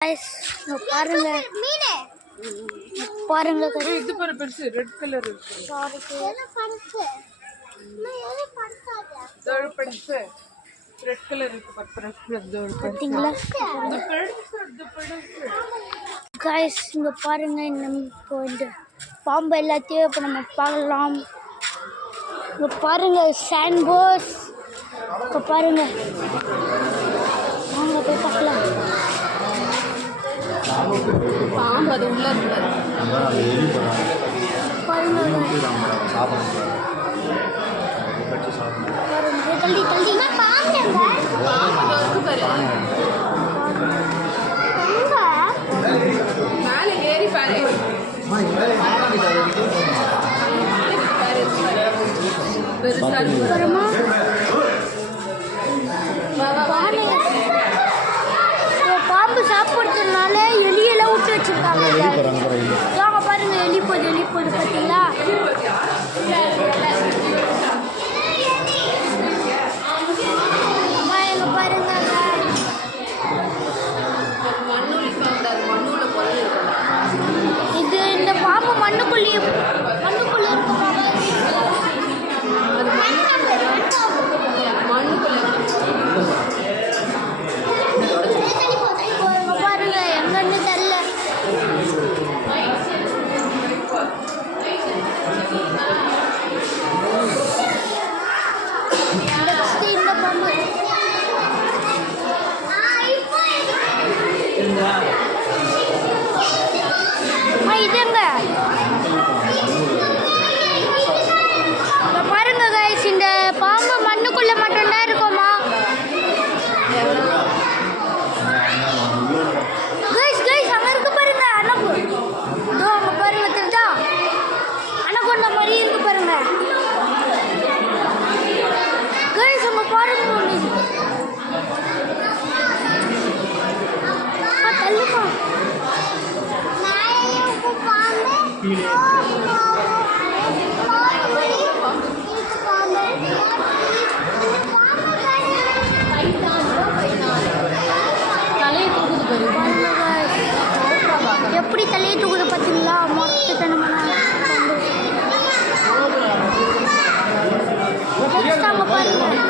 பாருங்க பாருங்க இது பாரு பெருசு ரெட் கலர் இருக்கு. இதோட பெருசு ரெட் கலர் இருக்கு பாத்தீங்களா गाइस இங்க பாருங்க நம்ம இந்த பாம்பு எல்லாத்தையும் இப்ப நம்ம பார்க்கலாம். இங்க பாருங்க சாண்ட்போஸ் இங்க பாருங்க வாங்க போய் பார்க்கலாம். பாம்பு அது உள்ள இருக்கு பாருங்க தள்ளி தள்ளி பாம்புங்க பாம்பு இருக்கு பாரு மேலே ஏறி பாரு பாம்பு சாப்பிடுறதுனால எலியெல்லாம் விட்டு வச்சிருக்காங்க. பாருங்க எலி போகுது பார்த்தீங்களா? பாருங்க இது இந்த பாம்பு மண்ணுக்குள்ளே இருக்கும். பாருங்க எங்கன்னு தெரியல. இந்த பாம்பு இதுங்க பாருங்க गाइस இந்த பாம்பு மண்ணுக்குள்ள மட்டும்தான் இருக்குமா? गाइस அங்க இருக்கு பாருங்க அனகு. இதோ அங்க பாருங்க தெரியுதா? அனகொண்ட மாதிரி இருக்கு பாருங்க. गाइस அங்க பாருங்க தள்ளுமா எப்படி தலையை தூக்குது பார்த்தீங்களா? மொத்தத்தனமான பாருங்க